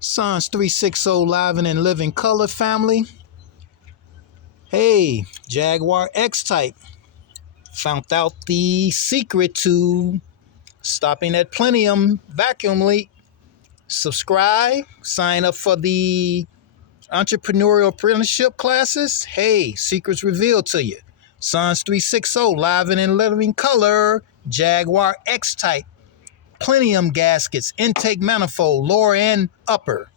Sons 360 live and in living color family. Hey, Jaguar X type. Found out the secret to stopping that Plenum vacuum leak. Subscribe, sign up for the entrepreneurial apprenticeship classes. Hey, secrets revealed to you. Sons 360 live and in living color. Jaguar X type. Plenum gaskets, intake manifold, lower and upper.